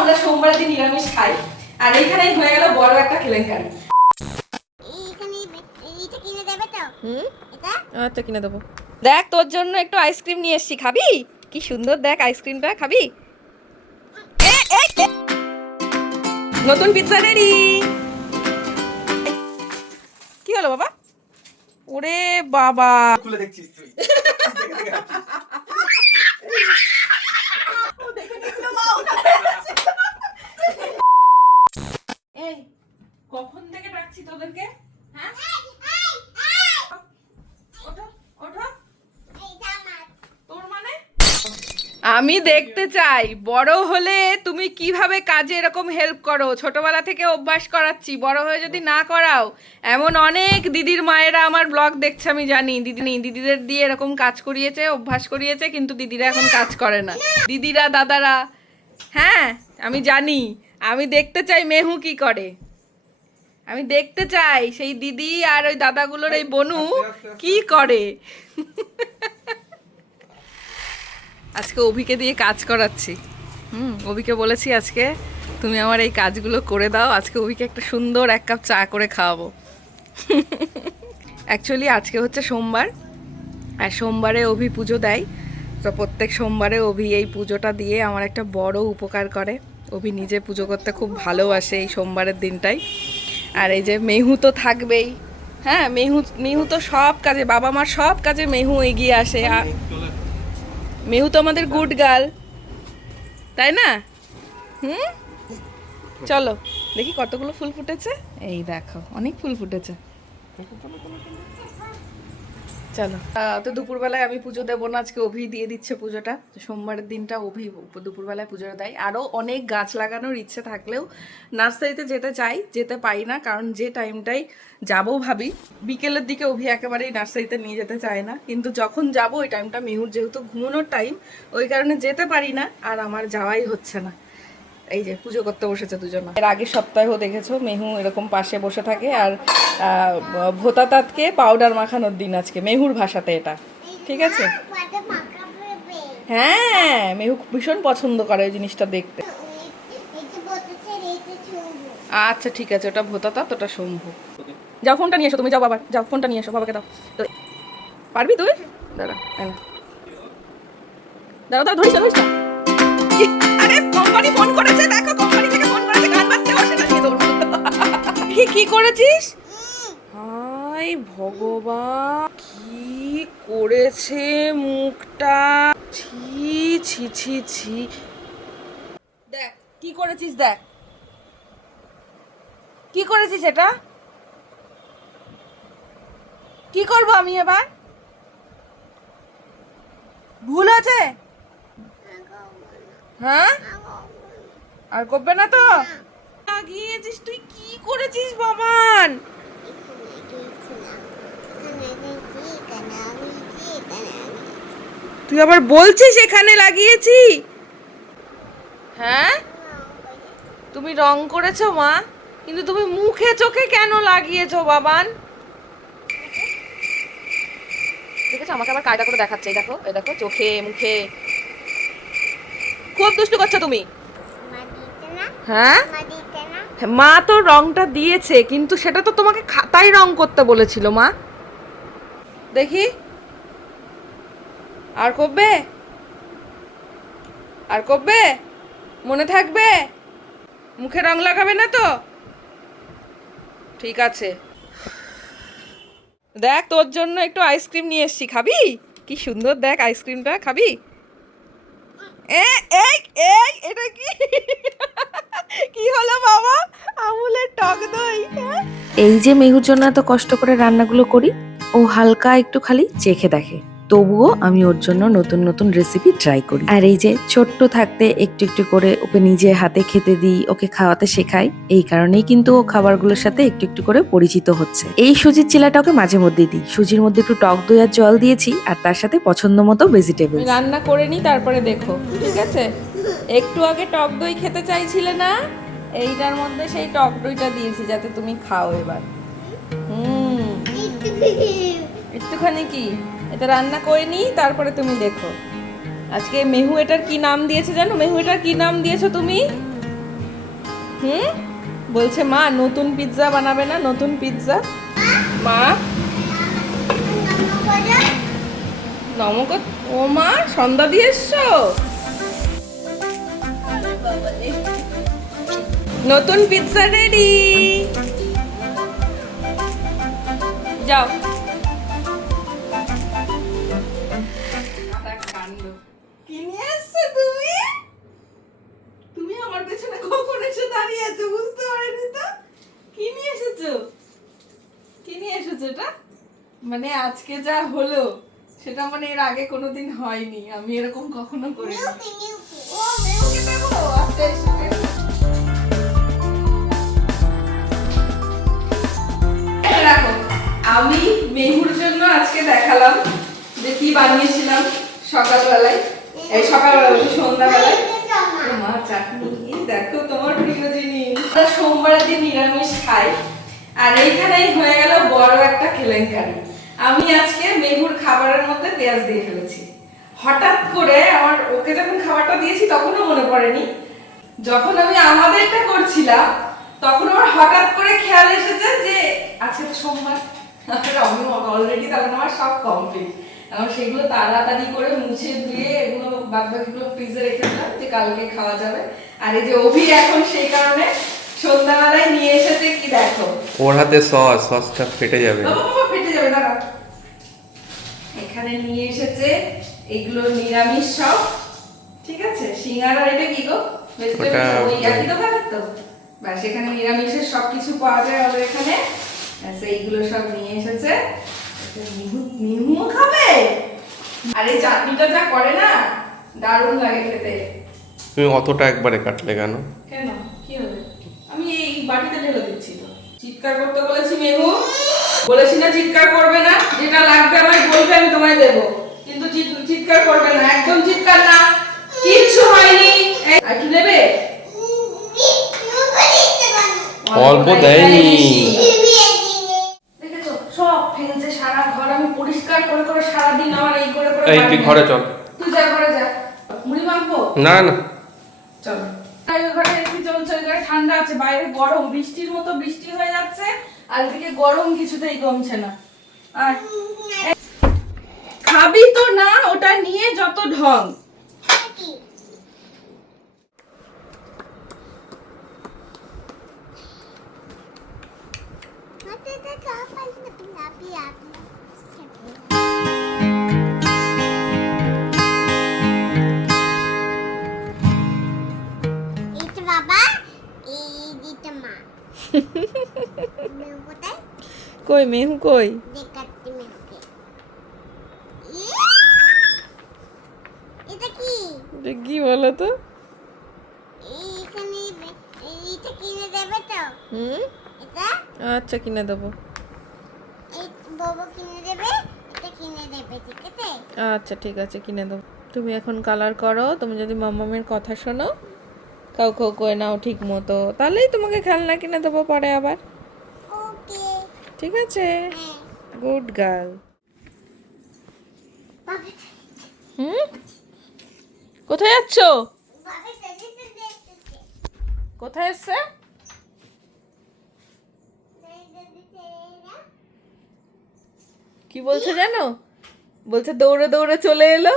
আমরা সোমবার দিন নিরামিষ খাই। আর এইখানেই হয়ে গেল বড় একটা কেলেঙ্কারি। এইখানে এইটা কিনে দেবে তো? আচ্ছা কিনে দেবো। দেখ তোর জন্য একটু আইসক্রিম নিয়ে এসেছি। খাবি? কি সুন্দর দেখ আইসক্রিমটা। খাবি। নতুন পিৎজা রেডি কি হলো বাবা? ওরে বাবা! খুলে দেখছিস তুই এই কখন থেকে ডাকছি তোদেরকে হ্যাঁ ওঠো ওঠো এইটা আমার তোর মানে আমি দেখতে চাই। বড় হলে তুমি কীভাবে কাজে এরকম হেল্প করো? ছোটবেলা থেকে অভ্যাস করাচ্ছি। বড় হয়ে যদি না করাও এমন অনেক দিদির মায়েরা আমার ব্লগ দেখছে আমি জানি। দিদি দিদিদের দিয়ে এরকম কাজ করিয়েছে অভ্যাস করিয়েছে কিন্তু দিদিরা এখন কাজ করে না। দিদিরা দাদারা হ্যাঁ আমি জানি। আমি দেখতে চাই মেহু কি করে। আমি দেখতে চাই সেই দিদি আর ওই দাদাগুলোর এই বনু কি করে। আজকে অভিকে দিয়ে কাজ করাচ্ছি। হুম, অভিকে বলেছি আজকে তুমি আমার এই কাজগুলো করে দাও, আজকে অভিকে একটা সুন্দর এক কাপ চা করে খাওয়াবো। অ্যাকচুয়ালি আজকে হচ্ছে সোমবার, আর সোমবারে অভি পুজো দেয়। তো প্রত্যেক সোমবারে অভি এই পুজোটা দিয়ে আমার একটা বড় উপকার করে। অভি নিজে পুজো করতে খুব ভালোবাসে এই সোমবারের দিনটাই। আর এই যে মেহু তো থাকবেই। হ্যাঁ মেহু মেহু তো সব কাজে, বাবা মার সব কাজে মেহু এগিয়ে আসে। আ- মেহু তো আমাদের গুড গার্ল তাই না? হুম? চলো দেখি কতগুলো ফুল ফুটেছে। এই দেখো অনেক ফুল ফুটেছে। চলো। তো দুপুরবেলায় আমি পুজো দেবো না, আজকে অভি দিয়ে দিচ্ছে পুজোটা। সোমবারের দিনটা অভি দুপুরবেলায় পুজোটা দেয়। আরও অনেক গাছ লাগানোর ইচ্ছে থাকলেও নার্সারিতে যেতে চাই, যেতে পারি না, কারণ যে টাইমটাই যাব ভাবি। বিকেলের দিকে অভি একেবারেই নার্সারিতে নিয়ে যেতে চায় না। কিন্তু যখন যাব, ওই টাইমটা মেহুর যেহেতু ঘুমানোর টাইম, ওই কারণে যেতে পারি না, আর আমার যাওয়াই হচ্ছে না। এই যে পুজো করতে বসেছে দুজন। এর আগের সপ্তাহেও দেখেছ, মেহু এরকম পাশে বসে থাকে আর ভোতাতাতকে পাউডার মাখানোর দিন আজকে, মেহুর ভাষাতে এটা। ঠিক আছে? হ্যাঁ মেহু ভীষণ পছন্দ করে ওই জিনিসটা দেখতে। আচ্ছা ঠিক আছে, ওটা ভোতাতাত ওটা শম্ভু। যাও, ফোনটা নিয়ে এসো, তুমি যাও বাবার যাও, ফোনটা নিয়ে এসো, বাবাকে দাও। পারবি তুই? দাঁড়া দাঁড়া। দাঁড়া, ধরিস ধরিস না। আরে কোম্পানি ফোন করেছে দেখো কোম্পানি থেকে ফোন করেছে গান বাজছে ও সেটা নিয়ে কি কি করেছিস? হাই ভগবান কি করেছে মুখটা? ছি ছি ছি ছি। দেখ কি করেছিস দেখ? কি করেছিস এটা? কি করব আমি এবার? ভুল আছে হ্যাঁ? আর করবে না তো? লাগিয়েছিস তুই কি করেছিস বাবান? তুই আবার বলছিস এখানে লাগিয়েছি? হ্যাঁ? তুমি রং করেছ মা। কিন্তু তুমি মুখে চোখে কেন লাগিয়েছো বাবান? ঠিক আছে আমাকে আবার কায়দা করে দেখাচ্ছে। এই দেখো এই দেখো চোখে মুখে। খুব দুষ্টু করছ তুমি। হ্যাঁ? মা তো রংটা দিয়েছে কিন্তু সেটা তো তোমাকে খাতায় রং করতে বলেছিল মা। দেখি। আর করবে? আর করবে? মনে থাকবে? মুখে রং লাগাবে না তো? ঠিক আছে। দেখ তোর জন্য একটু আইসক্রিম নিয়ে এসেছি খাবি? কি সুন্দর দেখ আইসক্রিমটা খাবি? এই, এটা কি? কি হলো বাবা? আমুলের টক দই হ্যাঁ? এই যে মেহুর জন্য এত কষ্ট করে রান্নাগুলো করি, ও হালকা একটু খালি চেখে দেখে। তবুও আমি ওর জন্য নতুন নতুন রেসিপি ট্রাই করি। আর এই যে ছোট্ট থাকতে একটু একটু করে ওকে নিজে হাতে খেতে দিই, ওকে খাওয়াতে শেখাই, এই কারণেই কিন্তু ও খাবারগুলোর সাথে একটু একটু করে পরিচিত হচ্ছে। এই সুজির চিলাটা ওকে মাঝে মধ্যে দিই। সুজির মধ্যে একটু টক দই আর জল দিয়েছি আর তার সাথে পছন্দ মতো ভেজিটেবল রান্না করে নি, তারপরে দেখো, ঠিক আছে? একটু আগে টক দই খেতে চাইছিলে না? এইটার মধ্যে সেই টক দইটা দিয়েছি যাতে তুমি খাও এবার। হুম। একটুখানি কি? এটা রান্না করে নি তারপরে তুমি দেখো। আজকে মেহু এটার কি নাম দিয়েছে জানো? মেহু এটার কি নাম দিয়েছ তুমি? হুম? বলছে, মা, নতুন পিৎজা বানাবে না? নতুন পিৎজা মা? নমক, ও মা, সন্ধ্যা দিয়ে এসছো? নতুন পিৎজা রেডি যাও। কখন এসে দাঁড়িয়ে আছো বুঝতে পারিনি তো। কি নিয়ে এসেছ? কি নিয়ে এসেছ এটা? মানে আজকে যা হলো সেটা মানে এর আগে কোনোদিন হয়নি। আমি এরকম কখনো করিনি। ও মেয়েকে দেবো। আচ্ছা রাখো আমি মেহুর জন্য আজকে দেখালাম যে কি বানিয়েছিলাম সকালবেলায়। এই সকালবেলা সন্ধ্যাবেলায়। মা চাটনি। মনে পড়েনি। যখন আমি আমাদেরটা করছিলাম, তখন আমার হঠাৎ করে খেয়াল এসেছে যে, আজকে সোমবার। অলরেডি তখন সব কমপ্লিট এখন সেগুলো তাড়াতাড়ি করে মুছে ধুয়ে এগুলো বাদ বাকিগুলো ফ্রিজে রেখে দিলাম যে কালকে খাওয়া যাবে। আর এই যে অভি এখন সেই কারণে সন্ধ্যাবেলায় নিয়ে এসেছে কি দেখো? ওর হাতে সস সসটা ফেটে যাবে। ফেটে যাবে দাঁড়া। এখানে নিয়ে এসেছে এগুলো নিরামিষ সব ঠিক আছে? সিঙ্গারা এটা কি গো? ভেজিটেবল ওই একই তো? এখানে নিরামিষের সব কিছু পাওয়া যায় ওদের এখানে। ব্যাস এইগুলো সব নিয়ে এসেছে। মিহু- খাবে? আর এই চাটনিটা যা করে না দারুণ লাগে খেতে। তুমি অতটা একবারে কাটলে কেন? কেন? কি হবে? আমি এই বাটিতে ঢেলে দিচ্ছি তো। চিৎকার করতে বলেছি মেহু। বলেছি না চিৎকার করবে না যেটা লাগবে আমায় বলবে আমি তোমায় দেব। কিন্তু চিৎকার করবে না একদম চিৎকার না। কিচ্ছু হয়নি। আর একটু নেবে? অল্প দেয়নি। দেখেছ? সব ফেলছে সারা ঘর। আমি পরিষ্কার করে করে সারাদিন আমার এই করে করে এই তুই ঘরে চল তুই যা ঘরে যা মুড়ি মাখবো না না। চলো। ঘরে এসি চলছে ঘরে ঠান্ডা আছে বাইরে গরম বৃষ্টির মতো বৃষ্টি হয়ে যাচ্ছে আর এদিকে গরম কিছুতেই কমছে না। আর খাবি তো না ওটা নিয়ে যত ঢং। এইটা কই মেহু কই? এটা কি বলো তো আচ্ছা কিনে দেবো। আচ্ছা ঠিক আছে, কিনে দেবো। তুমি এখন কালার করো, তুমি যদি মাম্মামের কথা শোনো। কাউ কাউ করে নাও ঠিক মতো। তাহলেই তোমাকে খেলনা কিনে দেবো পরে আবার। ঠিক আছে? হ্যাঁ। Good girl. হুম? কোথায় যাচ্ছ? কোথায় এসছে কি বলছে জানো? বলছে দৌড়ে দৌড়ে চলে এলো।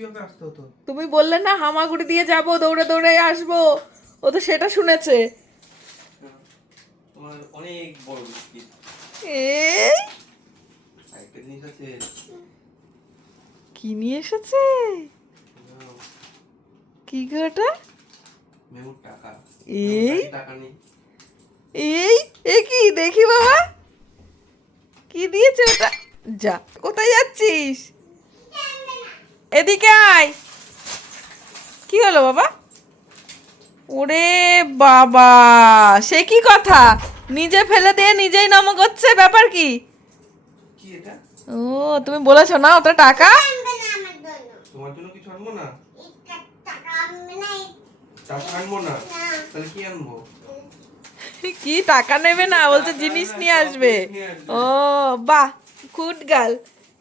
কীভাবে আসতে হতো তুমি বললে না হামাগুড়ি দিয়ে যাব দৌড়ে দৌড়ে আসব। ও তো সেটা শুনেছে। অনেক বড় বিস্কিট এই? একটা জিনিস আছে। কি নিয়ে এসেছে? কি গো ওটা এই? এই? এ কি? দেখি বাবা। কি দিয়েছে ওটা? যা কোথায় যাচ্ছিস? এদিকে আয়। কি হলো বাবা? ওরে বাবা সে কি কথা? নিজে ফেলে দিয়ে নিজেই নমক হচ্ছে ব্যাপার কি? ও তুমি বলেছ না ওটা টাকা? তোমার জন্য কিছু আনব না? না টাকা আনব না? তাহলে কি আনব? কি টাকা নেবে না? বলছে জিনিস নিয়ে আসবে। ও বাহ গুড গার্ল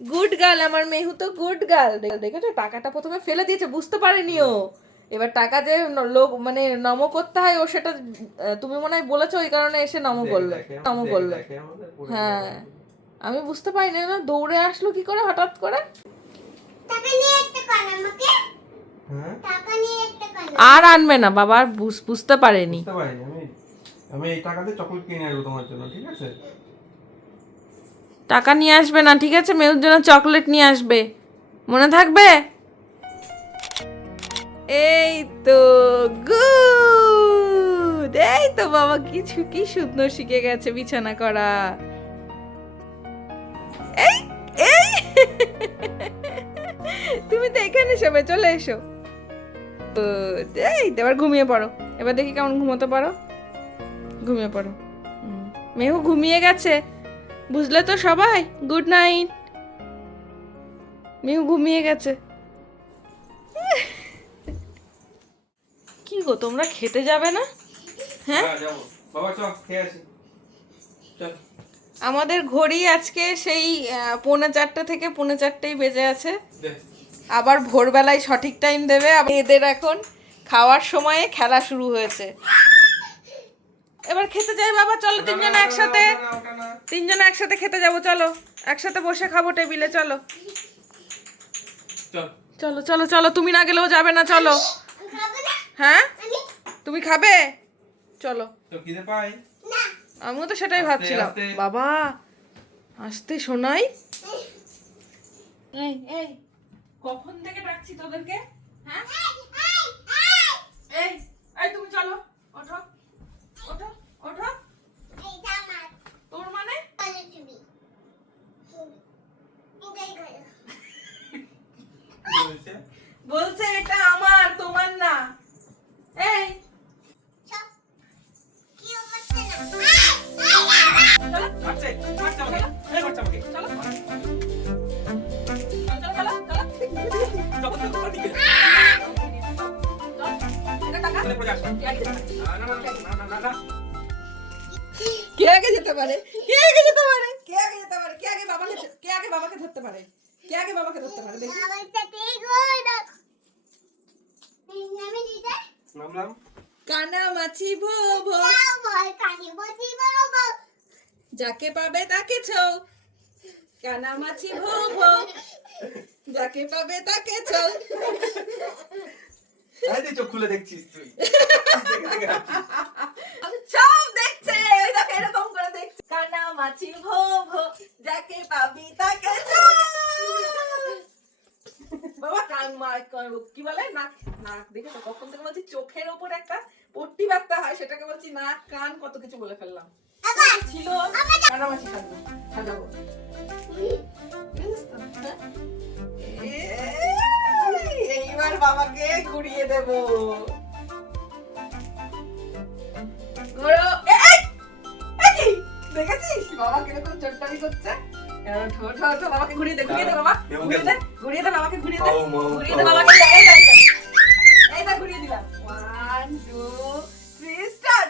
গুড গার্ল আমার মেহু তো গুড গার্ল দেখেছ? টাকাটা প্রথমে ফেলে দিয়েছে বুঝতে পারেনি ও। এবার টাকা যে ন- লোক মানে নম করতে হয় ও সেটা তুমি মনে হয় বলেছ ওই কারণে এসে নম করল। নম করল। হ্যাঁ। আমি বুঝতে পারিনি না দৌড়ে আসলো কি করে হঠাৎ করে? টাকা নিয়ে একটা কর আমাকে। হ্যাঁ? টাকা নিয়ে একটা কর আর আনবে না বাবা আর বুঝ- বুঝতে পারেনি। আমি আমি এই টাকাতে চকলেট কিনে আনব তোমার জন্য ঠিক আছে? টাকা নিয়ে আসবে না, ঠিক আছে? মেয়ের জন্য চকলেট নিয়ে আসবে। মনে থাকবে? এই তো গুড এই তো বাবা, কিছু কি সুন্দর শিখে গেছে বিছানা করা। এই এই! তুমি তো এখানে সবে চলে এসো. এই এবার ঘুমিয়ে পড়ো। এবার দেখি কেমন ঘুমোতে পারো। ঘুমিয়ে পড়ো। মেহু ঘুমিয়ে গেছে। বুঝলে তো সবাই? গুড নাইট মিউ ঘুমিয়ে গেছে। কি গো তোমরা খেতে যাবে না? হ্যাঁ? বাবা চল খেয়ে আসি। চল। আমাদের ঘড়ি আজকে সেই পৌনে চারটে থেকে পৌনে চারটেই বেজে আছে। আবার ভোরবেলায় সঠিক টাইম দেবে। এদের এখন খাওয়ার সময়ে খেলা শুরু হয়েছে। এবার খেতে যাই বাবা চলো তিনজন একসাথে। তিনজন একসাথে খেতে যাব চলো। একসাথে বসে খাব টেবিলে চলো। চলো। চলো চলো তুমি না গেলেও যাবে না চলো। হ্যাঁ? তুমি খাবে? চলো। তো খিদে পাই না আমিও তো সেটাই ভাবছিলাম। বাবা আসতে শোনাই। এই এই কখন থেকে ডাকছি তোদেরকে? হ্যাঁ? এই এই তুমি চলো ওঠো ওঠো ওঠো এইটা আমার তোর মানে কলেজ ছবি এটাই করো কি বলছে বলছে এটা আমার তোমার না এই সব কি অবস্থা না চলো মারছে মারছে আমাকে এই মারছে আমাকে চলো চলো চলো চলো চল চল চল দিকে চলো এটা টাকা চলে পড়ে যাস না না না না না না। না কে আগে যেতে পারে? কে আগে যেতে পারে? কে আগে যেতে পারে? কে আগে বাবাকে কে আগে বাবাকে ধরতে পারে? কে আগে বাবাকে ধরতে পারে? দেখি আমার সাথে গোড়া আমি দিতে নামলাম কানা মাছি ভো ভো। যাও বল কানি বসি বাবা যাকে পাবে তাকে ছৌ। কানা মাছি ভো ভো। যাকে পাবে তাকে ছৌ। এই চোখ খুলে দেখছিস তুই। সব দেখছে ওই দেখো এরকম করে দেখছে। কানা মাছি ভো ভো যাকে পাবি তাকে ছৌ। বাবা কান মার কান- কি বলে? নাক নাক দেখে তো কখন থেকে বলছি চোখের ওপর একটা পট্টি বাঁধতে হয় সেটাকে বলছি নাক কান কত কিছু বলে ফেললাম। ছিল কানামাছি সাজাবো এইবার বাবাকে ঘুরিয়ে দেব। ঘোরো। দেখেছিস? বাবা কীরকম চট্টামি করছে? বাবাকে ঘুরিয়ে দে ঘুরিয়ে দে বাবা। ঘুরিয়ে দে ঘুরিয়ে দে বাবাকে ঘুরিয়ে দে ঘুরিয়ে দে। বাবাকে এই ঘুরিয়ে দিলাম। ওয়ান টু থ্রি স্টার্ট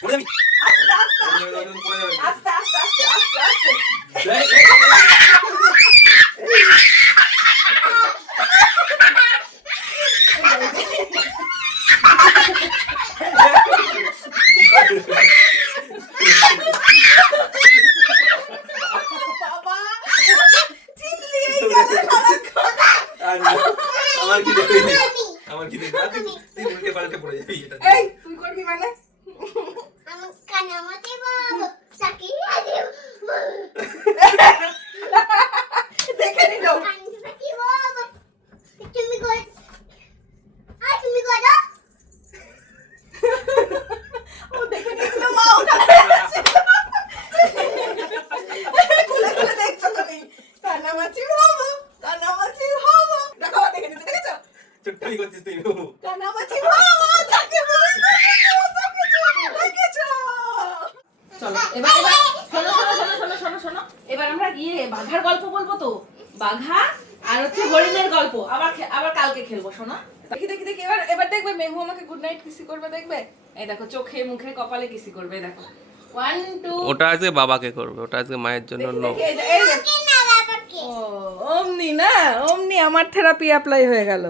পড়ে যাবি আস্তে আস্তে পড়ে যাবি, পড়ে যাবি। আস্তে আস্তে আস্তে আস্তে আস্তে এই, এই, এই, বাবা চিল্লিয়ে গেল সারাক্ষণ আর না, আমার কি দেখে আমার কি দেখে তুই উল্টে পাল্টে পড়ে যাবি এটা। এই তুই করবি মানে? আমার কানামাতে বাবা সাকি আছে দেখে নিল কানামাতে বাবা তুমি কর আর তুমি করো ও দেখে নিয়েছিল মা ওখানে আছে। খুলে খুলে দেখছ তুমি কানামাছি হব কানামাছি হব দেখো আবার দেখে নিতে চলো এবার এবার শোনো শোনো শোনো শোনো শোনো এবার আমরা ইয়ে বাঘার গল্প বলব তো বাঘা আর হচ্ছে হরিণের গল্প। আবার আবার কালকে খেলব শোনো। দেখি দেখি দেখি এবার এবার দেখবে মেঘু আমাকে গুড নাইট কিসি করবে দেখবে? এই দেখো চোখে মুখে কপালে কিসি করবে দেখো। ওয়ান টু ওটা আজকে বাবাকে করবে ওটা আজকে মায়ের জন্য নো অমনি না? অমনি আমার থেরাপি অ্যাপ্লাই হয়ে গেল।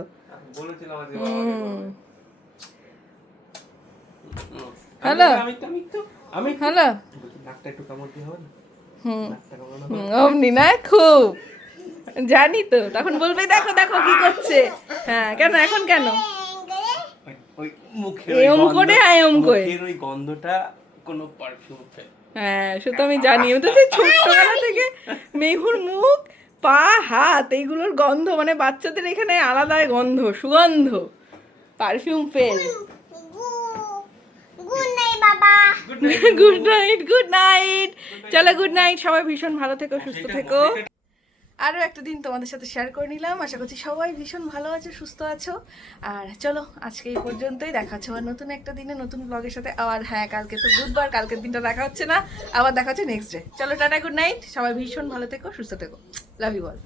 হ্যালো। হ্যালো। অমনি না খুব। জানি তো তখন বলবে দেখো দেখো কি করছে। হ্যাঁ কেন এখন কেন? করে। ওই গন্ধটা কোনো পারফিউম হ্যাঁ সে তো আমি জানি। আমি তো সেই ছোট্টবেলা থেকে মেহুর মুখ পা হাত এইগুলোর গন্ধ মানে বাচ্চাদের এখানে আলাদা গন্ধ সুগন্ধ। Perfume fail good night good night চলো গুড নাইট সবাই ভীষণ ভালো থেকো সুস্থ থেকো। আরও একটা দিন তোমাদের সাথে শেয়ার করে নিলাম। আশা করছি সবাই ভীষণ ভালো আছো, সুস্থ আছো। আর চলো, আজকে এই পর্যন্তই। দেখা হচ্ছে আবার নতুন একটা দিনে, নতুন ব্লগের সাথে। আবার হ্যাঁ কালকে তো বুধবার, কালকের দিনটা দেখা হচ্ছে না। আবার দেখা হচ্ছে নেক্সট ডে চলো, টাটা গুড নাইট সবাই ভীষণ ভালো থেকো, সুস্থ থেকো। Love you all